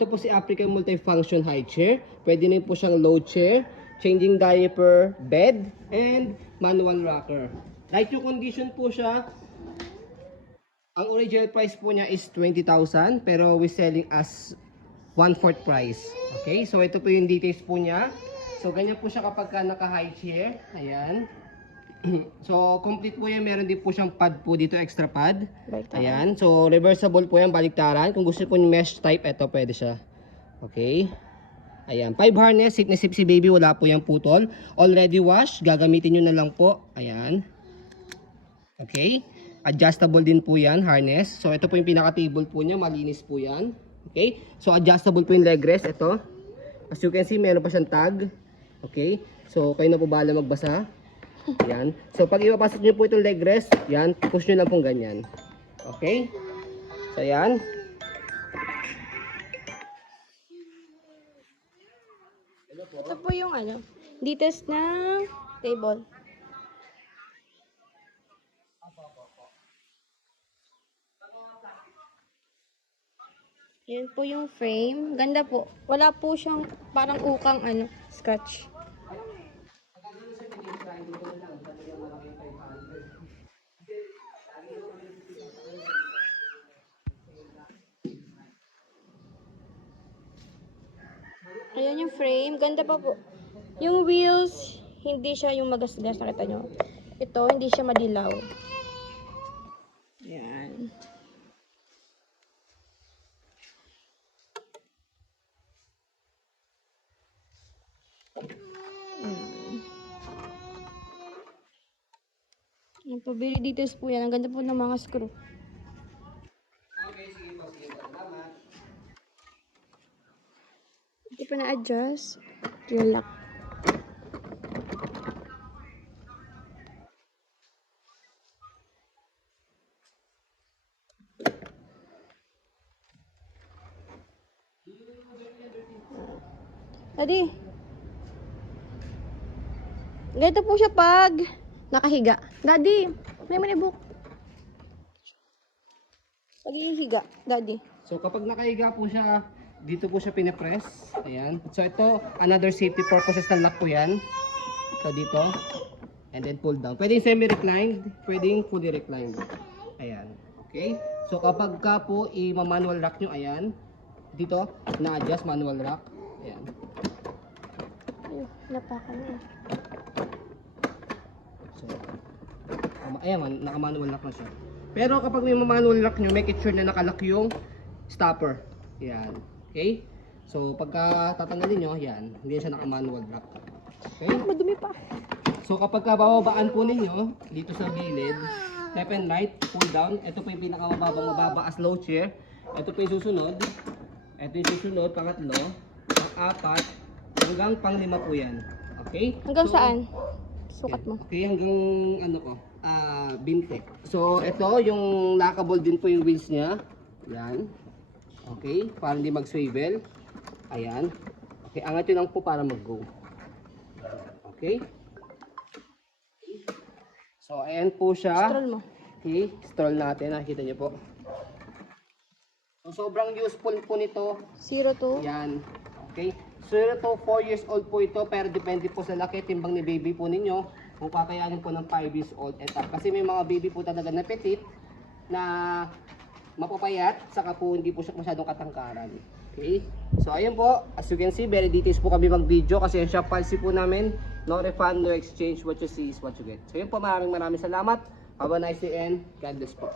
Ito po si African Multifunction High Chair. Pwede na po siyang low chair, changing diaper, bed, and manual rocker. Like yung condition po siya, ang original price po niya is 20,000 pero we're selling as 1/4 price. Okay, so ito po yung details po niya. So ganyan po siya kapag naka-high chair. Ayan. So complete po yan. Meron din po siyang pad po dito, extra pad. Ayan. So reversible po yan, baliktaran. Kung gusto po yung mesh type, ito pwede siya. Okay. Ayan. 5 harness, seat na si baby, wala po yung putol. Already washed, gagamitin nyo na lang po. Ayan. Okay. Adjustable din po yan, harness. So ito po yung pinaka-table po niya, malinis po yan. Okay. So adjustable po yung leg rest. Ito. As you can see, meron pa siyang tag. Okay. So kayo na po bahala magbasa. Yan. So pag ipapasok nyo po itong leg rest, yan, push nyo lang pong ganyan. Okay. So yan. Ito po yung details ng table. Yan po yung frame. Ganda po. Wala po siyang parang ukang scratch. Ayan yung frame. Ganda pa po. Yung wheels, hindi siya yung magasgas. Nakita nyo? Ito, hindi siya madilaw. Ayan. Yan po, very details po yan. Ang ganda po ng mga screw. Okay, sige po. Salamat. Hindi pa na-adjust. Yung lock. Daddy. Ganito po siya pag nakahiga. Daddy, may manibok. Pag higa, Daddy. So kapag nakahiga po siya, dito po siya pinapress. Ayan. So ito, another safety purposes ng lock po yan. So dito. And then pull down. Pwedeng semi-reclined, pwedeng fully reclined. Ayan. Okay. So kapag ka po i-manual lock nyo, ayan. Dito, na-adjust manual lock. Ayan. Ay, napakan na. So, ayan, naka-manual lock na siya. Pero kapag may manual lock nyo, make it sure na nakalock yung stopper. Ayan. Okay? So, pagka tatanggalin nyo, ayan, hindi siya naka-manual lock. Okay? Madumi pa. So, kapag bababaan po ninyo, dito sa gilid, left and right, pull down. Ito po yung pinakamababa as low chair. Ito po yung susunod. Ito yung susunod, pangatlo, pang-apat, hanggang pang-lima po yan. Okay? Hanggang So, saan? Sukat mo. okay, hanggang ano ko, binte. So, ito yung lockable din po yung wheels niya. Yan. Okay, para hindi mag-swivel. Ayan. Okay, angat yun lang po para mag-go. Okay. So, ayan po siya. Stroll mo. Okay, stroll natin. Nakikita niyo po. So, sobrang useful po nito. 0 to. Yan. Okay. 0 to 4 years old po ito, pero depende po sa laki, timbang ni baby po ninyo, kung kakayanin po ng 5 years old and up. Kasi may mga baby po talaga na petit, na mapapayat, saka po hindi po siya masyadong katangkaran. Okay? So ayan po, as you can see, very details po kami mag-video kasi yung shop policy po namin, no refund, no exchange, what you see is what you get. So yun po, maraming salamat. Have a nice day and God bless po.